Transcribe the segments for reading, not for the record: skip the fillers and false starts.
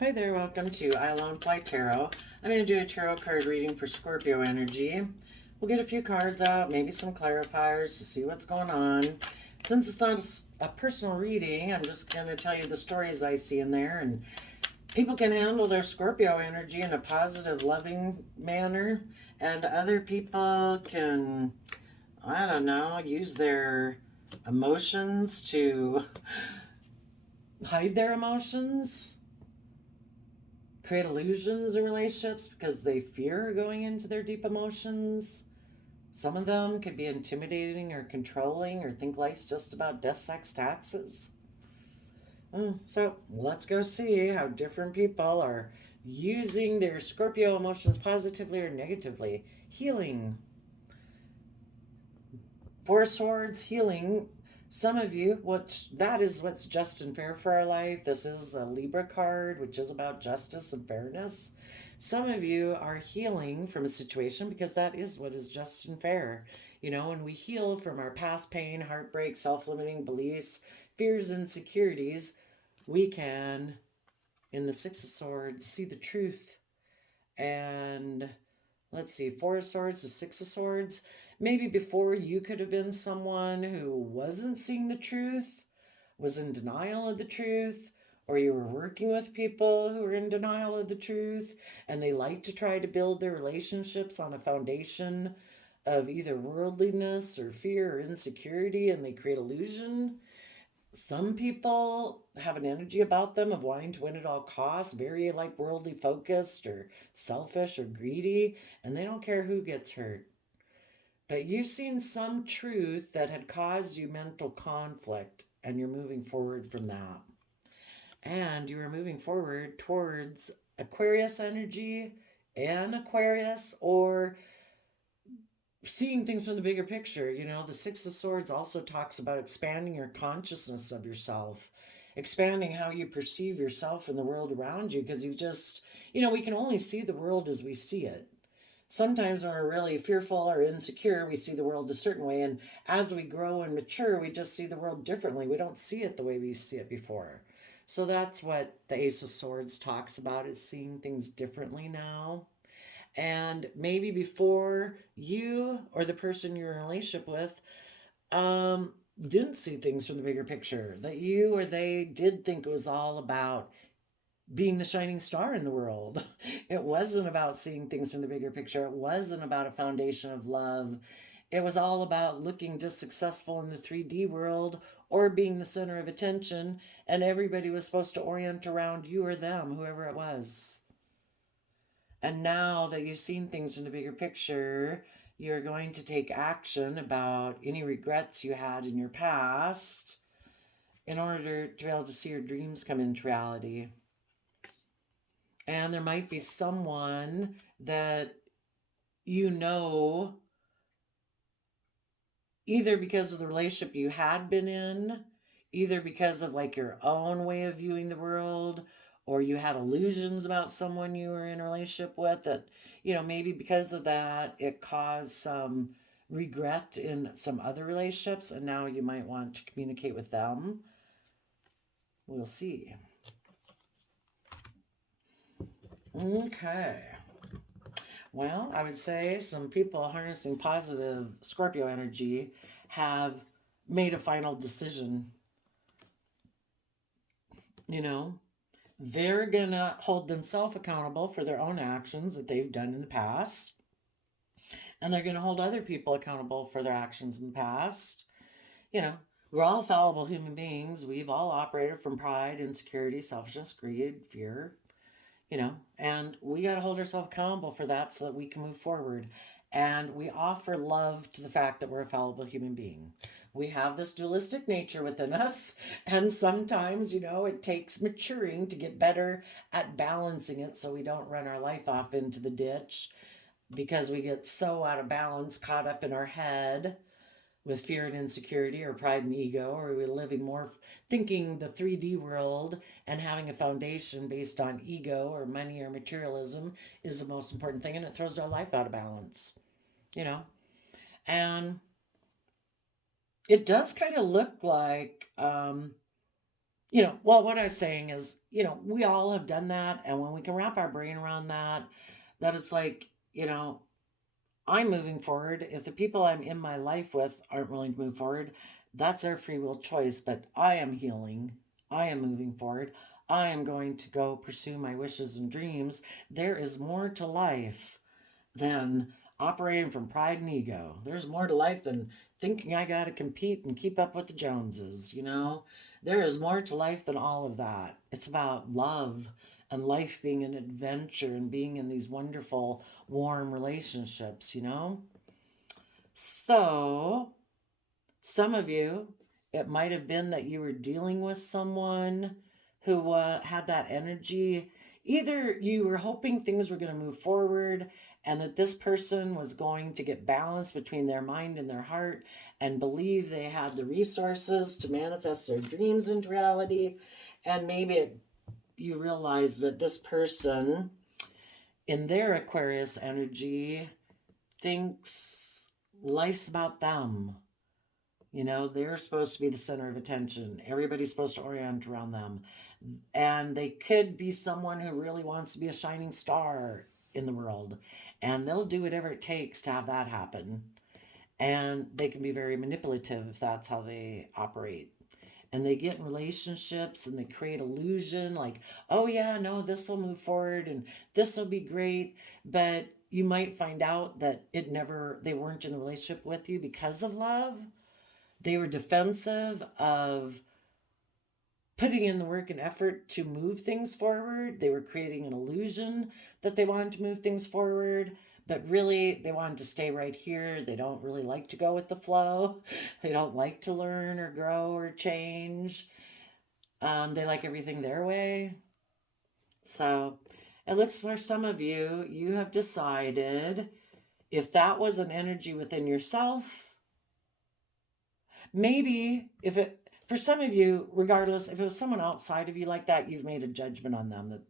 Hi there, welcome to I Alone Fly Tarot. I'm going to do a tarot card reading for Scorpio energy. We'll get a few cards out, maybe some clarifiers to see what's going on. Since it's not a personal reading, I'm just going to tell you the stories I see in there. And people can handle their Scorpio energy in a positive, loving manner. And other people can, I don't know, use their emotions to hide their emotions, create illusions in relationships because they fear going into their deep emotions. Some of them could be intimidating or controlling or think life's just about death, sex, taxes. So let's go see how different people are using their Scorpio emotions positively or negatively. Healing. Four Swords, healing. Some of you, that is what's just and fair for our life. This is a Libra card, which is about justice and fairness. Some of you are healing from a situation because that is what is just and fair. You know, when we heal from our past pain, heartbreak, self-limiting beliefs, fears, insecurities, we can, in the Six of Swords, see the truth. And let's see, Four of Swords to Six of Swords. Maybe before you could have been someone who wasn't seeing the truth, was in denial of the truth, or you were working with people who were in denial of the truth, and they like to try to build their relationships on a foundation of either worldliness or fear or insecurity, and they create illusion. Some people have an energy about them of wanting to win at all costs, very like worldly focused or selfish or greedy, and they don't care who gets hurt. But you've seen some truth that had caused you mental conflict, and you're moving forward from that. And you are moving forward towards Aquarius energy and Aquarius, or seeing things from the bigger picture. You know, the Six of Swords also talks about expanding your consciousness of yourself, expanding how you perceive yourself and the world around you, because we can only see the world as we see it. Sometimes when we're really fearful or insecure, we see the world a certain way. And as we grow and mature, we just see the world differently. We don't see it the way we see it before. So that's what the Ace of Swords talks about, is seeing things differently now. And maybe before, you or the person you're in a relationship with didn't see things from the bigger picture, that you or they did think it was all about being the shining star in the world. It wasn't about seeing things from the bigger picture. It wasn't about a foundation of love. It was all about looking just successful in the 3D world or being the center of attention, and everybody was supposed to orient around you or them, whoever it was. And now that you've seen things from the bigger picture, you're going to take action about any regrets you had in your past in order to be able to see your dreams come into reality. And there might be someone that you know, either because of the relationship you had been in, either because of like your own way of viewing the world, or you had illusions about someone you were in a relationship with, that, maybe because of that, it caused some regret in some other relationships, and now you might want to communicate with them. We'll see. Okay. Well, I would say some people harnessing positive Scorpio energy have made a final decision. You know, they're going to hold themselves accountable for their own actions that they've done in the past. And they're going to hold other people accountable for their actions in the past. You know, we're all fallible human beings. We've all operated from pride, insecurity, selfishness, greed, fear, and we got to hold ourselves accountable for that so that we can move forward. And we offer love to the fact that we're a fallible human being. We have this dualistic nature within us, and sometimes, it takes maturing to get better at balancing it so we don't run our life off into the ditch because we get so out of balance, caught up in our head with fear and insecurity or pride and ego, or we're living more thinking the 3D world and having a foundation based on ego or money or materialism is the most important thing, and it throws our life out of balance, and it does kind of look like Well, what I was saying is, we all have done that. And when we can wrap our brain around that it's like, I'm moving forward. If the people I'm in my life with aren't willing to move forward, that's their free will choice. But I am healing. I am moving forward. I am going to go pursue my wishes and dreams. There is more to life than operating from pride and ego. There's more to life than thinking I got to compete and keep up with the Joneses. There is more to life than all of that. It's about love and life being an adventure and being in these wonderful, warm relationships. So, some of you, it might have been that you were dealing with someone who had that energy. Either you were hoping things were going to move forward and that this person was going to get balance between their mind and their heart and believe they had the resources to manifest their dreams into reality. And maybe you realize that this person, in their Aquarius energy, thinks life's about them. They're supposed to be the center of attention. Everybody's supposed to orient around them. And they could be someone who really wants to be a shining star in the world. And they'll do whatever it takes to have that happen. And they can be very manipulative if that's how they operate. And they get in relationships and they create illusion like, oh yeah, no, this will move forward and this will be great. But you might find out that they weren't in a relationship with you because of love. They were defensive of putting in the work and effort to move things forward. They were creating an illusion that they wanted to move things forward, but really they wanted to stay right here. They don't really like to go with the flow. They don't like to learn or grow or change. They like everything their way. So it looks for some of you, you have decided if that was an energy within yourself, maybe for some of you, regardless, if it was someone outside of you like that, you've made a judgment on them.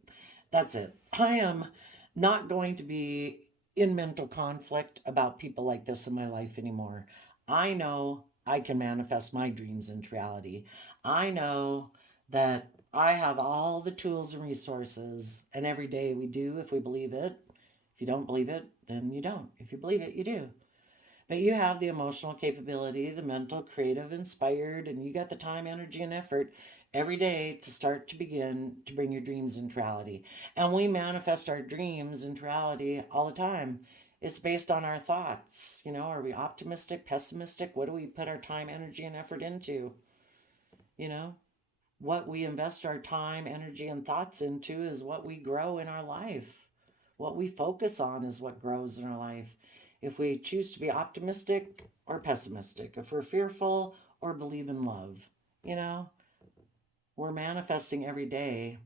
That's it. I am not going to be in mental conflict about people like this in my life anymore. I know I can manifest my dreams into reality. I know that I have all the tools and resources, and every day we do if we believe it. If you don't believe it, then you don't. If you believe it, you do. But you have the emotional capability, the mental, creative, inspired, and you got the time, energy, and effort every day to begin to bring your dreams into reality. And we manifest our dreams into reality all the time. It's based on our thoughts. Are we optimistic, pessimistic? What do we put our time, energy, and effort into? What we invest our time, energy, and thoughts into is what we grow in our life. What we focus on is what grows in our life. If we choose to be optimistic or pessimistic, if we're fearful or believe in love, we're manifesting every day.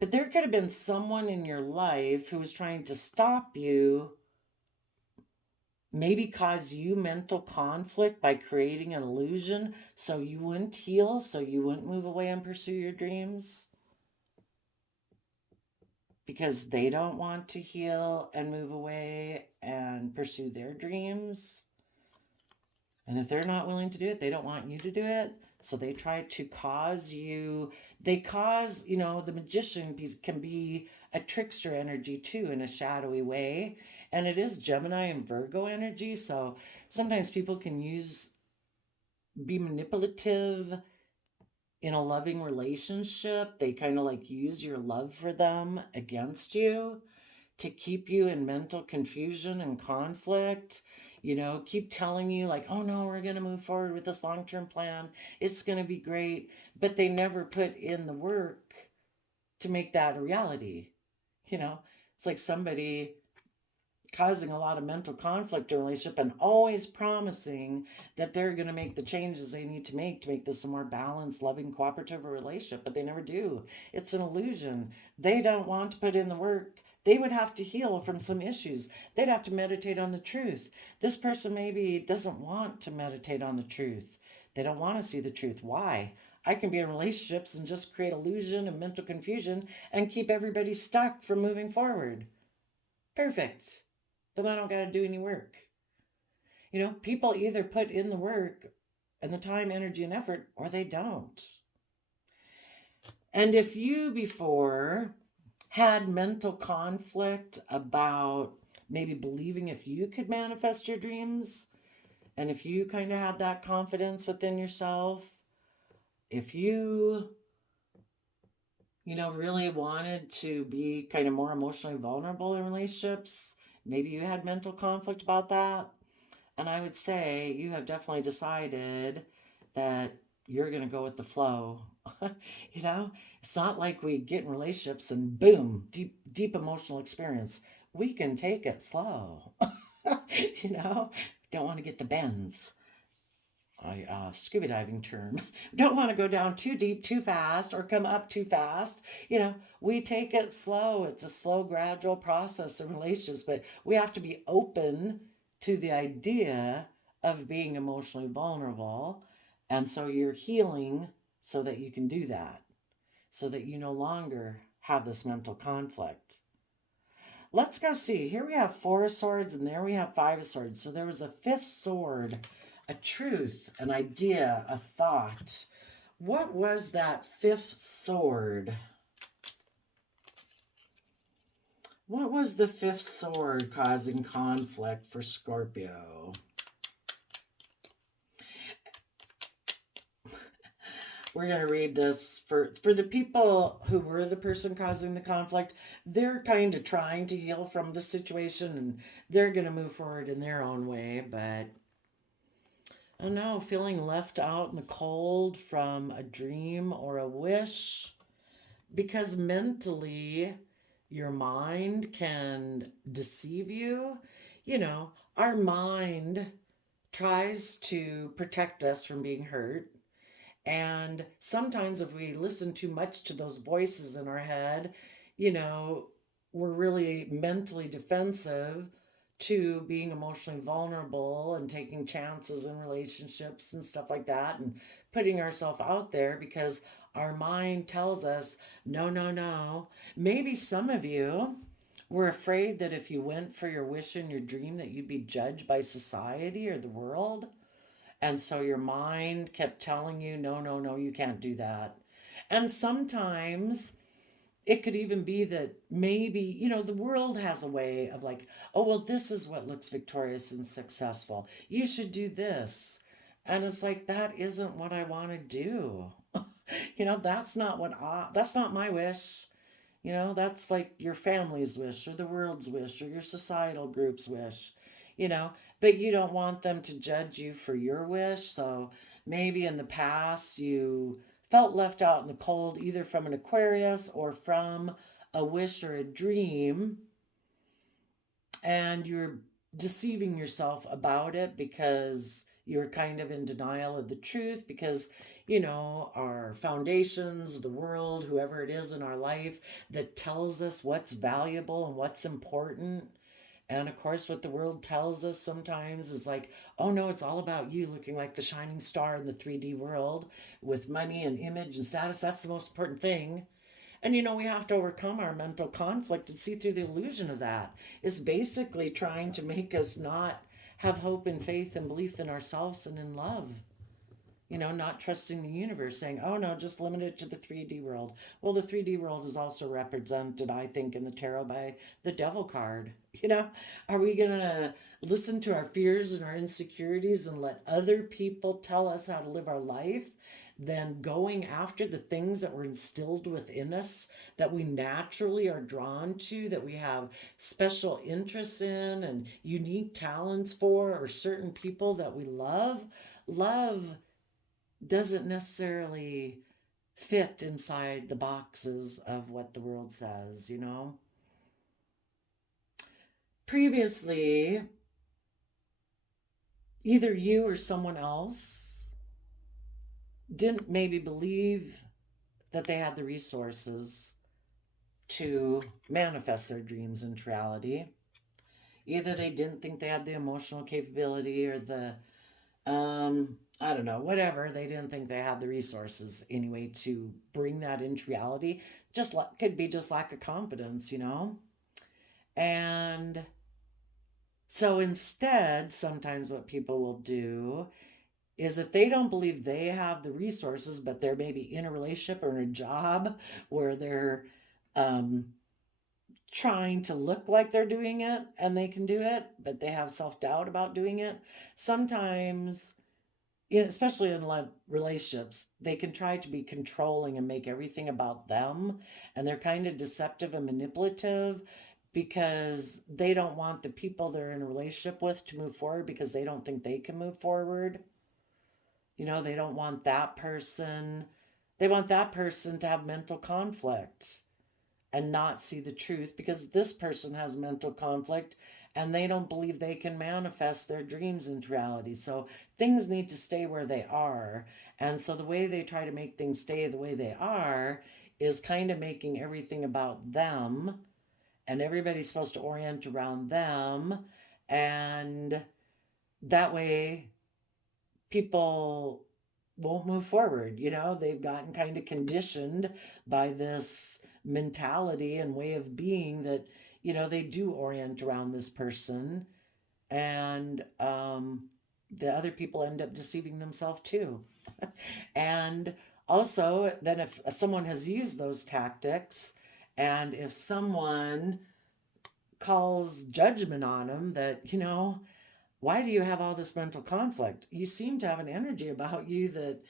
But there could have been someone in your life who was trying to stop you, maybe cause you mental conflict by creating an illusion so you wouldn't heal, so you wouldn't move away and pursue your dreams. Because they don't want to heal and move away and pursue their dreams. And if they're not willing to do it, they don't want you to do it. So they try to cause you, the magician can be a trickster energy too in a shadowy way. And it is Gemini and Virgo energy. So sometimes people can be manipulative in a loving relationship. They kind of like use your love for them against you to keep you in mental confusion and conflict. Keep telling you like, oh no, we're going to move forward with this long-term plan. It's going to be great. But they never put in the work to make that a reality. It's like somebody causing a lot of mental conflict in a relationship and always promising that they're going to make the changes they need to make this a more balanced, loving, cooperative relationship, but they never do. It's an illusion. They don't want to put in the work. They would have to heal from some issues. They'd have to meditate on the truth. This person maybe doesn't want to meditate on the truth. They don't want to see the truth. Why? I can be in relationships and just create illusion and mental confusion and keep everybody stuck from moving forward. Perfect. Then I don't got to do any work. People either put in the work and the time, energy, and effort, or they don't. And if you before had mental conflict about maybe believing if you could manifest your dreams, and if you kind of had that confidence within yourself, if you really wanted to be kind of more emotionally vulnerable in relationships, maybe you had mental conflict about that. And I would say you have definitely decided that you're going to go with the flow. you know, it's not like we get in relationships and boom, deep emotional experience. We can take it slow. you know, don't want to get the bends. Scuba diving term. Don't want to go down too deep too fast or come up too fast. We take it slow. It's a slow, gradual process in relationships, but we have to be open to the idea of being emotionally vulnerable. And so you're healing so that you can do that, so that you no longer have this mental conflict. Let's go see. Here we have 4 of swords and there we have 5 of swords. So there was a 5th sword, a truth, an idea, a thought. What was that 5th sword? What was the 5th sword causing conflict for Scorpio? We're going to read this for the people who were the person causing the conflict. They're kind of trying to heal from the situation and they're going to move forward in their own way. But I don't know, feeling left out in the cold from a dream or a wish, because mentally your mind can deceive you. Our mind tries to protect us from being hurt. And sometimes if we listen too much to those voices in our head, we're really mentally defensive to being emotionally vulnerable and taking chances in relationships and stuff like that and putting ourselves out there because our mind tells us, no, no, no. Maybe some of you were afraid that if you went for your wish and your dream that you'd be judged by society or the world. And so your mind kept telling you, no, no, no, you can't do that. And sometimes it could even be that maybe, the world has a way of like, oh, well, this is what looks victorious and successful. You should do this. And it's like, that isn't what I want to do. That's not my wish. That's like your family's wish or the world's wish or your societal group's wish, but you don't want them to judge you for your wish. So maybe in the past you felt left out in the cold, either from an Aquarius or from a wish or a dream, and you're deceiving yourself about it because you're kind of in denial of the truth because, our foundations, the world, whoever it is in our life that tells us what's valuable and what's important. And of course, what the world tells us sometimes is like, oh no, it's all about you looking like the shining star in the 3D world with money and image and status. That's the most important thing. And we have to overcome our mental conflict and see through the illusion of that. Is basically trying to make us not have hope and faith and belief in ourselves and in love. Not trusting the universe, saying, oh no, just limit it to the 3D world. Well, the 3D world is also represented, I think, in the tarot by the devil card. Are we going to listen to our fears and our insecurities and let other people tell us how to live our life than going after the things that were instilled within us, that we naturally are drawn to, that we have special interests in and unique talents for, or certain people that we love? Love doesn't necessarily fit inside the boxes of what the world says, Previously, either you or someone else didn't maybe believe that they had the resources to manifest their dreams into reality. Either they didn't think they had the emotional capability or the I don't know, whatever. They didn't think they had the resources anyway to bring that into reality. Could be just lack of confidence, And so instead, sometimes what people will do is if they don't believe they have the resources, but they're maybe in a relationship or in a job where they're um, trying to look like they're doing it and they can do it, but they have self doubt about doing it. Sometimes, especially in love relationships, they can try to be controlling and make everything about them. And they're kind of deceptive and manipulative because they don't want the people they're in a relationship with to move forward because they don't think they can move forward. They don't want that person. They want that person to have mental conflict and not see the truth because this person has mental conflict and they don't believe they can manifest their dreams into reality. So things need to stay where they are. And so the way they try to make things stay the way they are is kind of making everything about them, and everybody's supposed to orient around them. And that way people won't move forward. They've gotten kind of conditioned by this mentality and way of being that, they do orient around this person. And the other people end up deceiving themselves too. And also, then if someone has used those tactics, and if someone calls judgment on them that, why do you have all this mental conflict? You seem to have an energy about you that,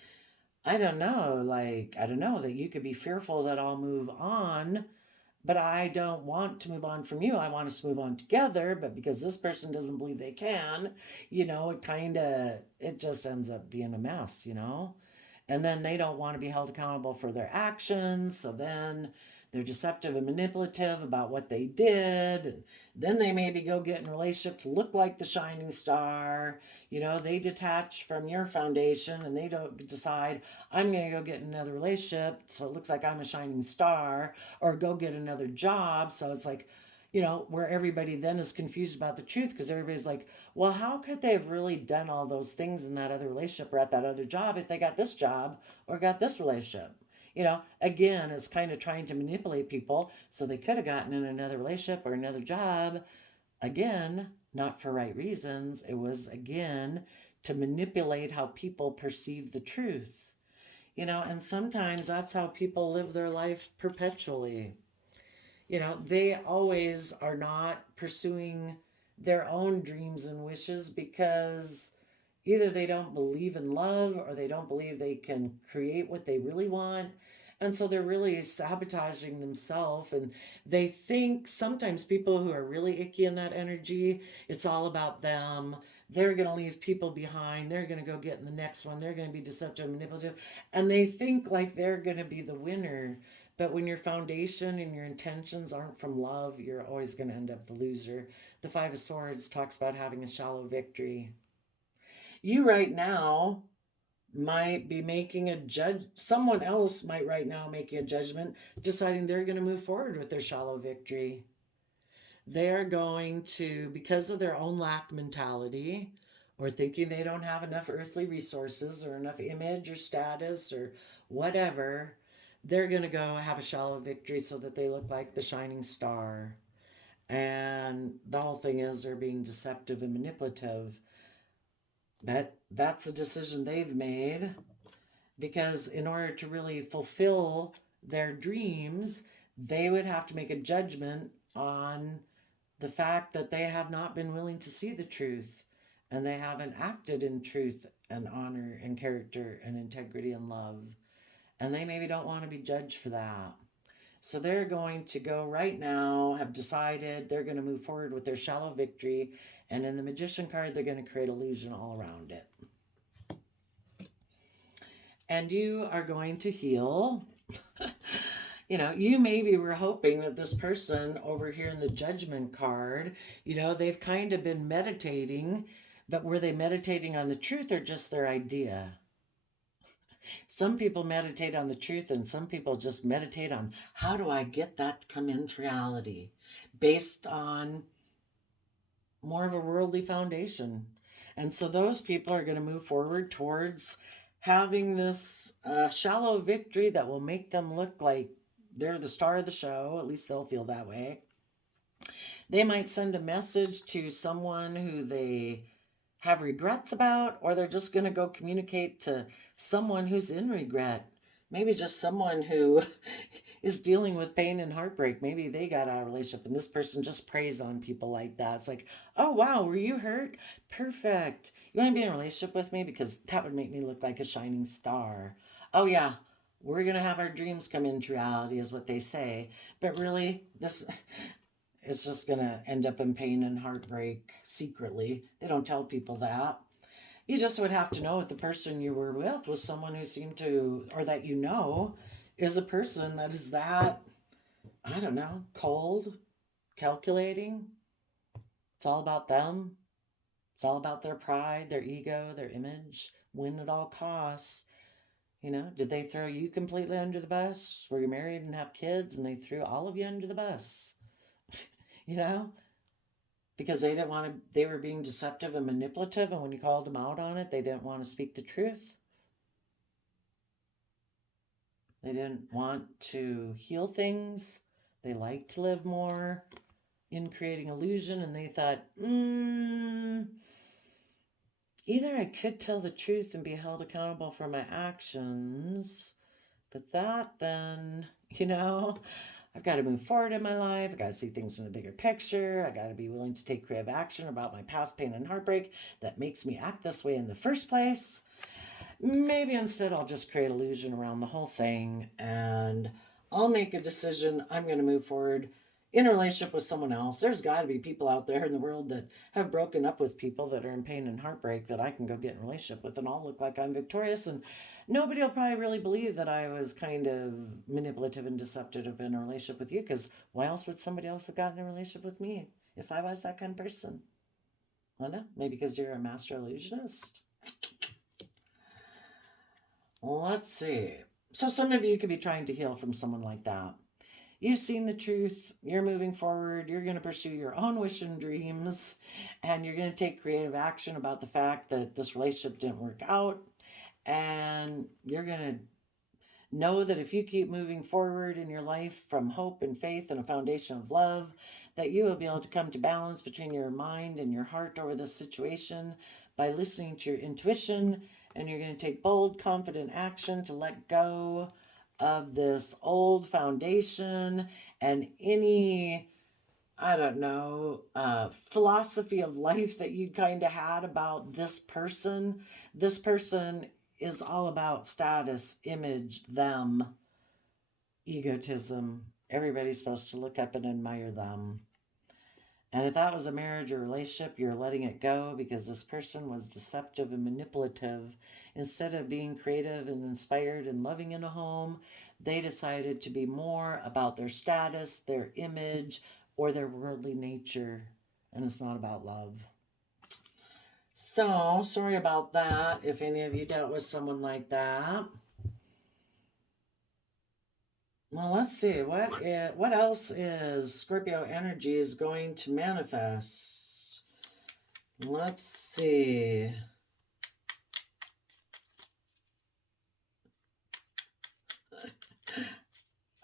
I don't know, that you could be fearful that I'll move on, but I don't want to move on from you. I want us to move on together, but because this person doesn't believe they can, it just ends up being a mess. And then they don't want to be held accountable for their actions. So then they're deceptive and manipulative about what they did. And then they maybe go get in a relationship to look like the shining star. They detach from your foundation and they don't decide, I'm going to go get another relationship so it looks like I'm a shining star, or go get another job. So it's like, where everybody then is confused about the truth because everybody's like, well, how could they have really done all those things in that other relationship or at that other job if they got this job or got this relationship? Again, it's kind of trying to manipulate people so they could have gotten in another relationship or another job. Again, not for right reasons. It was, again, to manipulate how people perceive the truth. And sometimes that's how people live their life perpetually. They always are not pursuing their own dreams and wishes because either they don't believe in love or they don't believe they can create what they really want. And so they're really sabotaging themselves. And they think sometimes people who are really icky in that energy, it's all about them. They're going to leave people behind. They're going to go get in the next one. They're going to be deceptive and manipulative. And they think like they're going to be the winner. But when your foundation and your intentions aren't from love, you're always going to end up the loser. The Five of Swords talks about having a shallow victory. You right now might be making a judge, someone else might right now making a judgment, deciding they're going to move forward with their shallow victory. They're going to, because of their own lack mentality, or thinking they don't have enough earthly resources or enough image or status or whatever, they're going to go have a shallow victory so that they look like the shining star. And the whole thing is they're being deceptive and manipulative. That's a decision they've made, because in order to really fulfill their dreams, they would have to make a judgment on the fact that they have not been willing to see the truth, and they haven't acted in truth and honor and character and integrity and love. And they maybe don't want to be judged for that. So they're going to go right now, have decided they're going to move forward with their shallow victory. And in the Magician card, they're going to create illusion all around it. And you are going to heal. You maybe were hoping that this person over here in the Judgment card, they've kind of been meditating, but were they meditating on the truth or just their idea? Some people meditate on the truth, and some people just meditate on how do I get that to come into reality based on more of a worldly foundation. And so those people are going to move forward towards having this shallow victory that will make them look like they're the star of the show. At least they'll feel that way. They might send a message to someone who they have regrets about, or they're just going to go communicate to someone who's in regret. Maybe just someone who is dealing with pain and heartbreak. Maybe they got out of a relationship and this person just preys on people like that. It's like, oh, wow, were you hurt? Perfect. You want to be in a relationship with me? Because that would make me look like a shining star. Oh, yeah, we're going to have our dreams come into reality, is what they say. But really, this is just going to end up in pain and heartbreak secretly. They don't tell people that. You just would have to know if the person you were with was someone who seemed to, or that you know, is a person that is that, I don't know, cold, calculating. It's all about them. It's all about their pride, their ego, their image, win at all costs. You know, did they throw you completely under the bus? Were you married and have kids and they threw all of you under the bus? You know, because they didn't want to, they were being deceptive and manipulative, and when you called them out on it, they didn't want to speak the truth. They didn't want to heal things. They liked to live more in creating illusion, and they thought, either I could tell the truth and be held accountable for my actions, but that then, you know, I've got to move forward in my life. I've got to see things in a bigger picture. I got to be willing to take creative action about my past pain and heartbreak that makes me act this way in the first place. Maybe instead I'll just create illusion around the whole thing and I'll make a decision. I'm going to move forward in a relationship with someone else. There's got to be people out there in the world that have broken up with people that are in pain and heartbreak that I can go get in a relationship with, and I'll look like I'm victorious, and nobody will probably really believe that I was kind of manipulative and deceptive in a relationship with you, because why else would somebody else have gotten in a relationship with me if I was that kind of person? I don't know, maybe because you're a master illusionist. Let's see. So some of you could be trying to heal from someone like that. You've seen the truth, you're moving forward, you're going to pursue your own wish and dreams, and you're going to take creative action about the fact that this relationship didn't work out, and you're going to know that if you keep moving forward in your life from hope and faith and a foundation of love, that you will be able to come to balance between your mind and your heart over this situation by listening to your intuition, and you're going to take bold, confident action to let go of this old foundation and any, I don't know, philosophy of life that you kind of had about this person. This person is all about status, image, them, egotism. Everybody's supposed to look up and admire them. And if that was a marriage or relationship, you're letting it go because this person was deceptive and manipulative. Instead of being creative and inspired and loving in a home, they decided to be more about their status, their image, or their worldly nature. And it's not about love. So, sorry about that if any of you dealt with someone like that. Well, let's see. What else is Scorpio energy is going to manifest? Let's see.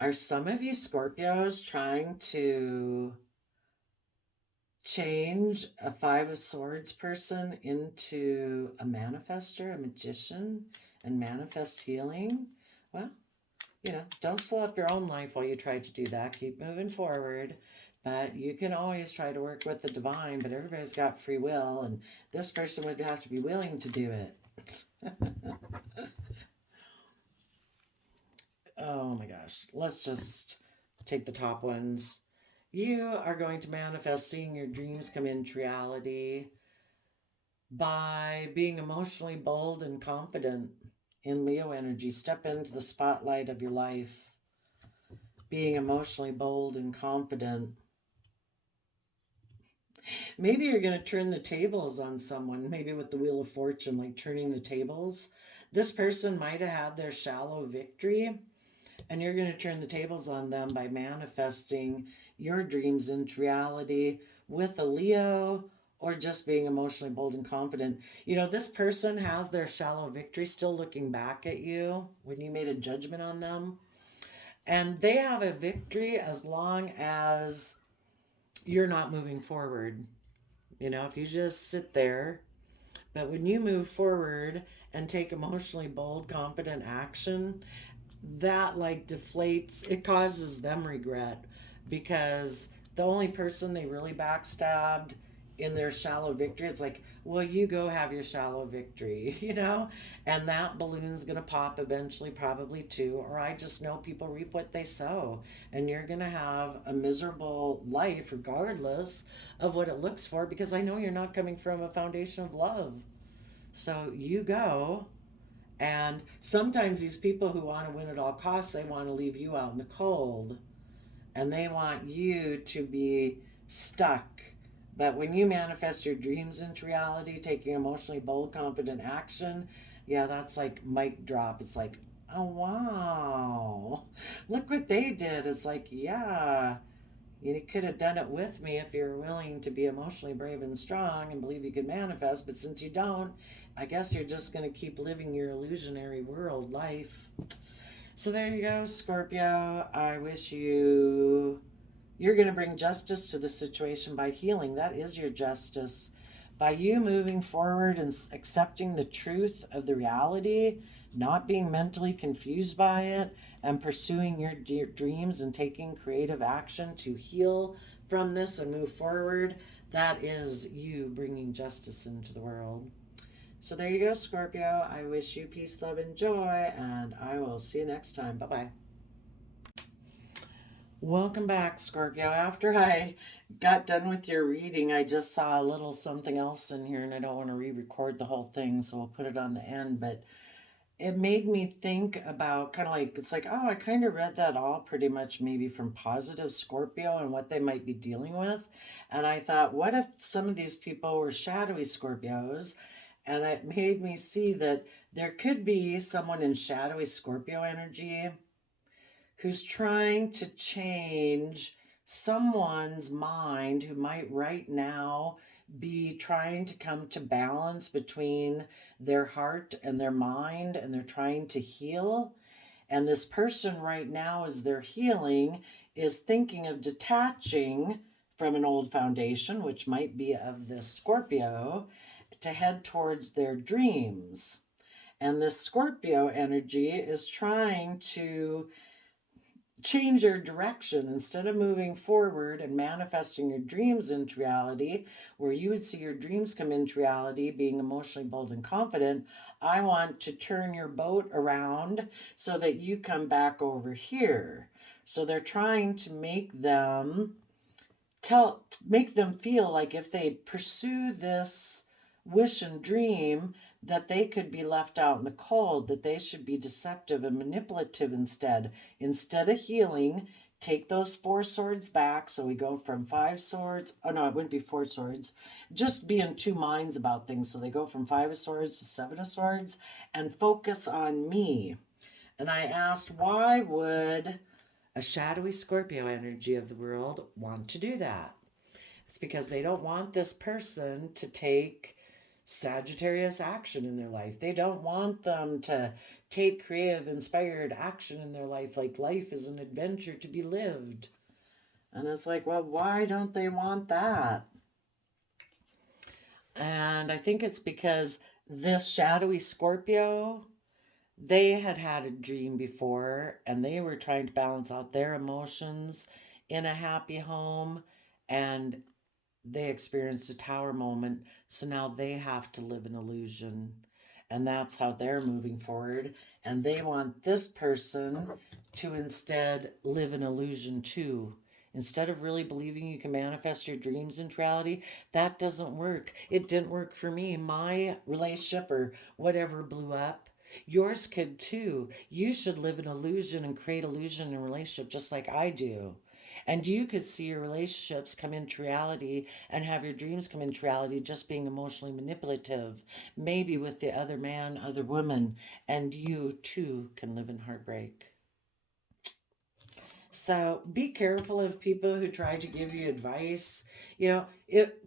Are some of you Scorpios trying to change a Five of Swords person into a manifester, a magician, and manifest healing? Well, you know, don't slow up your own life while you try to do that. Keep moving forward. But you can always try to work with the divine, but everybody's got free will, and this person would have to be willing to do it. Oh my gosh. Let's just take the top ones. You are going to manifest seeing your dreams come into reality by being emotionally bold and confident. In Leo energy, step into the spotlight of your life, being emotionally bold and confident. Maybe you're going to turn the tables on someone, maybe with the Wheel of Fortune, like turning the tables. This person might have had their shallow victory, and you're going to turn the tables on them by manifesting your dreams into reality with a Leo, or just being emotionally bold and confident. You know, this person has their shallow victory still looking back at you when you made a judgment on them. And they have a victory as long as you're not moving forward. You know, if you just sit there But when you move forward and take emotionally bold, confident action, that like deflates, it causes them regret because the only person they really backstabbed in their shallow victory, it's like, well, you go have your shallow victory, you know, and that balloon's gonna pop eventually, probably too. Or I just know people reap what they sow, and you're gonna have a miserable life regardless of what it looks for, because I know you're not coming from a foundation of love. So you go, and sometimes these people who want to win at all costs, they want to leave you out in the cold, and they want you to be stuck. But when you manifest your dreams into reality, taking emotionally bold, confident action, yeah, that's like mic drop. It's like, oh, wow, look what they did. It's like, yeah, you could have done it with me if you're willing to be emotionally brave and strong and believe you can manifest. But since you don't, I guess you're just going to keep living your illusionary world life. So there you go, Scorpio. I wish you're going to bring justice to the situation by healing. That is your justice. By you moving forward and accepting the truth of the reality, not being mentally confused by it, and pursuing your dreams and taking creative action to heal from this and move forward, that is you bringing justice into the world. So there you go, Scorpio. I wish you peace, love, and joy, and I will see you next time. Bye-bye. Welcome back, Scorpio. After I got done with your reading, I just saw a little something else in here, and I don't want to re-record the whole thing, so we'll put it on the end. But it made me think about kind of like, it's like, oh, I kind of read that all pretty much maybe from positive Scorpio and what they might be dealing with. And I thought, what if some of these people were shadowy Scorpios? And it made me see that there could be someone in shadowy Scorpio energy who's trying to change someone's mind who might right now be trying to come to balance between their heart and their mind, and they're trying to heal. And this person right now, as they're healing, is thinking of detaching from an old foundation, which might be of this Scorpio, to head towards their dreams. And this Scorpio energy is trying to change your direction. Instead of moving forward and manifesting your dreams into reality, where you would see your dreams come into reality, being emotionally bold and confident, I want to turn your boat around so that you come back over here. So they're trying to make them feel like if they pursue this wish and dream, that they could be left out in the cold, that they should be deceptive and manipulative instead. Instead of healing, take those 4 swords back. So we go from 5 swords. Oh, no, it wouldn't be 4 swords. Just be in 2 minds about things. So they go from 5 of swords to 7 of swords and focus on me. And I asked, why would a shadowy Scorpio energy of the world want to do that? It's because they don't want this person to take Sagittarius action in their life. They don't want them to take creative, inspired action in their life, like life is an adventure to be lived. And it's like, well, why don't they want that? And I think it's because this shadowy Scorpio, they had had a dream before, and they were trying to balance out their emotions in a happy home, and they experienced a tower moment, so now they have to live an illusion, and that's how they're moving forward. And they want this person to instead live an illusion too. Instead of really believing you can manifest your dreams into reality, that doesn't work. It didn't work for me. My relationship or whatever blew up. Yours could too. You should live an illusion and create illusion in a relationship just like I do. And you could see your relationships come into reality and have your dreams come into reality just being emotionally manipulative, maybe with the other man, other woman, and you too can live in heartbreak. So be careful of people who try to give you advice.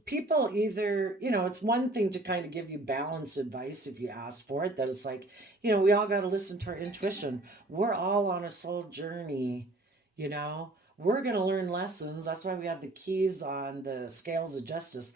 People either, it's one thing to kind of give you balanced advice if you ask for it, that it's like, we all got to listen to our intuition. We're all on a soul journey, you know. We're going to learn lessons. That's why we have the keys on the scales of justice.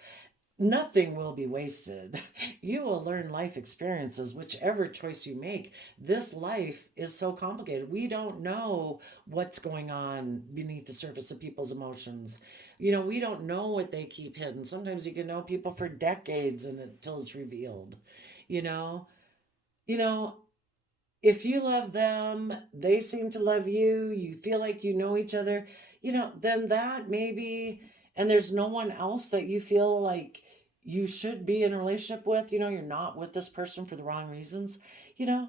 nothing will be wasted. You will learn life experiences, whichever choice you make. This life is so complicated. We don't know what's going on beneath the surface of people's emotions. We don't know what they keep hidden. Sometimes you can know people for decades and until it's revealed. You know, you know, if you love them, they seem to love you, you feel like you know each other, then that maybe, and there's no one else that you feel like you should be in a relationship with, you're not with this person for the wrong reasons, you know,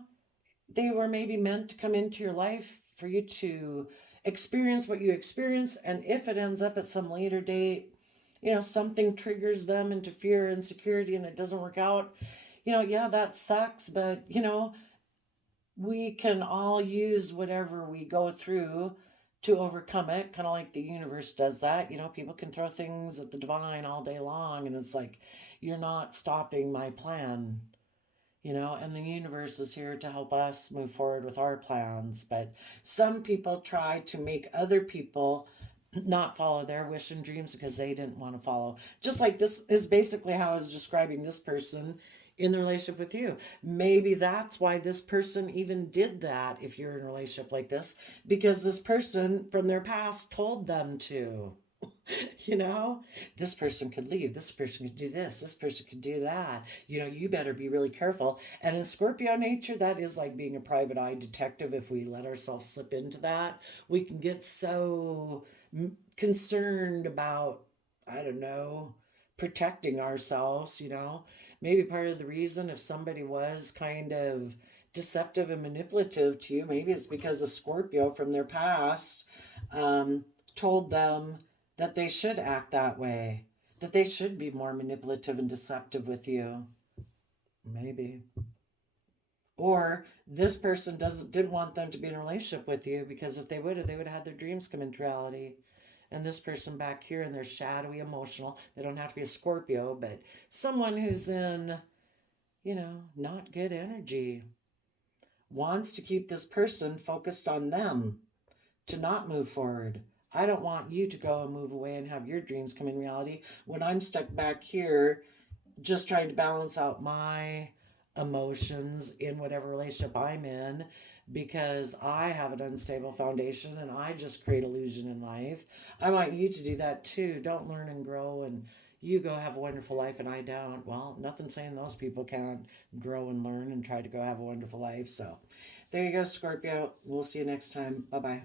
they were maybe meant to come into your life for you to experience what you experience. And if it ends up at some later date, something triggers them into fear and insecurity and it doesn't work out, yeah, that sucks. But, we can all use whatever we go through to overcome it, kind of like the universe does that. People can throw things at the divine all day long, and it's like, you're not stopping my plan, and the universe is here to help us move forward with our plans. But some people try to make other people not follow their wish and dreams because they didn't want to follow. Just like this is basically how I was describing this person in the relationship with you. Maybe that's why this person even did that if you're in a relationship like this, because this person from their past told them to. you know, this person could leave, this person could do this person could do that. You better be really careful. And in Scorpio nature, that is like being a private eye detective. If we let ourselves slip into that, we can get so concerned about, I don't know, protecting ourselves. Maybe part of the reason, if somebody was kind of deceptive and manipulative to you, maybe it's because a Scorpio from their past told them that they should act that way, that they should be more manipulative and deceptive with you. Maybe. Or this person didn't want them to be in a relationship with you, because if they would have, had their dreams come into reality. And this person back here, and they're shadowy, emotional. They don't have to be a Scorpio, but someone who's in, not good energy, wants to keep this person focused on them, to not move forward. I don't want you to go and move away and have your dreams come in reality when I'm stuck back here just trying to balance out my emotions in whatever relationship I'm in, because I have an unstable foundation and I just create illusion in life. I want you to do that too. Don't learn and grow and you go have a wonderful life and I don't. Well, nothing saying those people can't grow and learn and try to go have a wonderful life. So there you go, Scorpio. We'll see you next time. Bye-bye.